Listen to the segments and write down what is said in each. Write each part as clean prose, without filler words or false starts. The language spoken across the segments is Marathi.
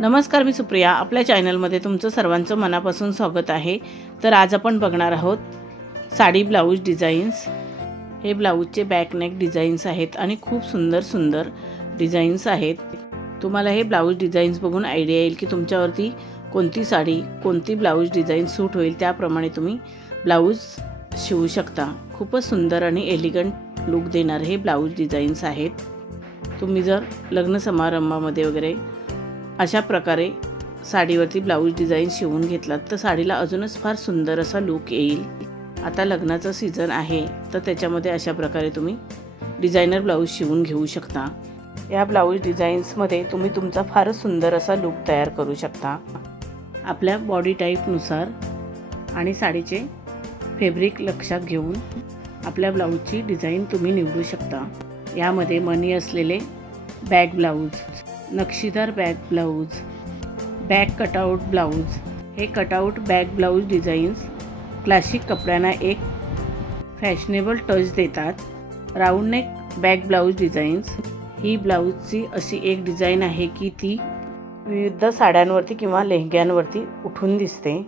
नमस्कार, मी सुप्रिया. आपल्या चॅनलमध्ये तुमचं सर्वांचं मनापासून स्वागत आहे. तर आज आपण बघणार आहोत साडी ब्लाऊज डिझाईन्स. हे ब्लाऊजचे बॅक नेक डिझाईन्स आहेत आणि खूप सुंदर सुंदर डिझाईन्स आहेत. तुम्हाला हे ब्लाऊज डिझाईन्स बघून आयडिया येईल की तुमच्यावरती कोणती साडी, कोणती ब्लाऊज डिझाईन सूट होईल, त्याप्रमाणे तुम्ही ब्लाऊज शिवू शकता. खूपच सुंदर आणि एलिगंट लुक देणारे हे ब्लाऊज डिझाईन्स आहेत. तुम्ही जर लग्न समारंभामध्ये वगैरे अशा प्रकारे साडीवरती ब्लाऊज डिझाईन शिवून घेतलात तर साडीला अजूनच फार सुंदर असा लुक येईल. आता लग्नाचा सीझन आहे तर त्याच्यामध्ये अशा प्रकारे तुम्ही डिझायनर ब्लाऊज शिवून घेऊ शकता. या ब्लाऊज डिझाईन्समध्ये तुम्ही तुमचा फारच सुंदर असा लुक तयार करू शकता. आपल्या बॉडी टाईपनुसार आणि साडीचे फॅब्रिक लक्षात घेऊन आपल्या ब्लाऊजची डिझाईन तुम्ही निवडू शकता. यामध्ये मणी असलेले बॅक ब्लाऊज, नक्षीदार back blouse, back cutout blouse. हे cutout back blouse designs classic कपड्यांना एक फॅशनेबल टच देतात. Round neck back blouse designs ही ब्लाऊजची अशी एक डिझाईन आहे की ती विविध साड्यांवरती किंवा लेहंग्यांवरती उठून दिसते.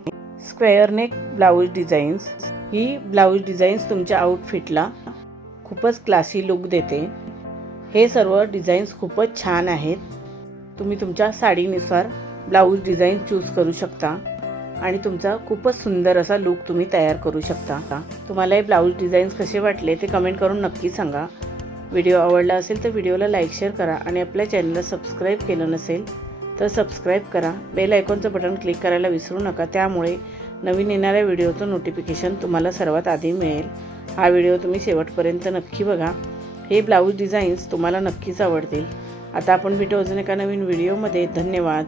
स्क्वेअर नेक ब्लाऊज डिझाईन्स ही ब्लाऊज डिझाईन्स तुमच्या आउटफिटला खूपच क्लासी लुक देते. हे सर्व डिझाईन्स खूपच छान आहेत. तुम्ही तुमच्या साडीनुसार ब्लाऊज डिझाईन चूज करू शकता आणि तुमचा खूपच सुंदर असा लुक तुम्ही तयार करू शकता. तुम्हाला हे ब्लाऊज डिझाईन्स कसे वाटले ते कमेंट करून नक्की सांगा. व्हिडिओ आवडला असेल तर व्हिडिओला लाईक, शेअर करा आणि आपल्या चॅनलला सबस्क्राईब केलं नसेल तर सबस्क्राईब करा. बेल आयकॉनचं बटन क्लिक करायला विसरू नका, त्यामुळे नवीन येणाऱ्या व्हिडिओचं नोटिफिकेशन तुम्हाला सर्वात आधी मिळेल. हा व्हिडिओ तुम्ही शेवटपर्यंत नक्की बघा. हे ब्लाऊज डिझाईन्स तुम्हाला नक्कीच आवडतील. आता आपण भेटू अजून एका नवीन व्हिडिओमध्ये. धन्यवाद.